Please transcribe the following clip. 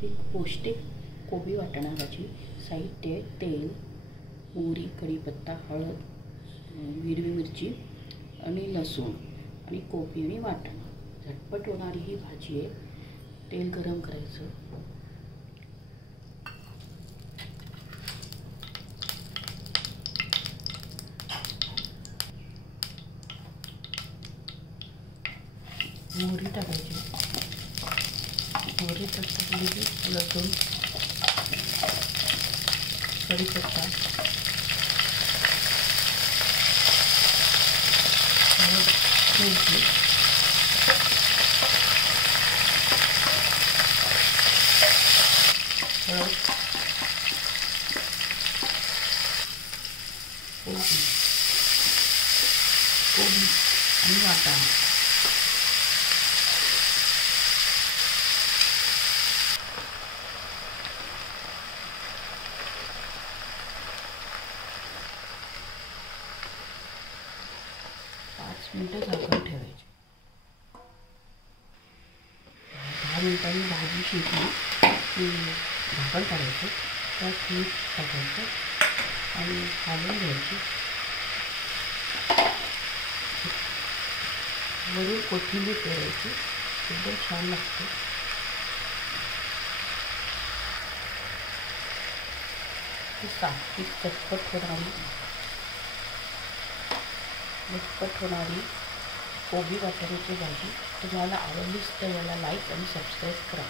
ही पौष्टिक कोबी वाटाणा भाजी। साहित्य तेल, मोहरी, कढीपत्ता, हळद, हिरवी मिरची आणि लसूण आणि कोबी आणि वाटाणा। झटपट होणारी ही भाजी आहे। तेल गरम करायचं। मोहरी टाकायची। मोहरी टाकली की लसूण, कढीपत्ता, मिरची, हळद, कोबी आणि वाटाणा। मिनटं झाकण ठेवायचे। 10 मिनिटांनी भाजी शिजली की झाकण काढायचं, त्यात मीठ टाकायचं आणि हलवून घ्यायची। वरून कोथिंबीर पेरायची, एकदम छान लागते। सात्विक झटपट होणारी कोबी वाटाण्याची भाजी तुम्हाला आवडलीच तर याला लाईक आणि सबस्क्राईब करा।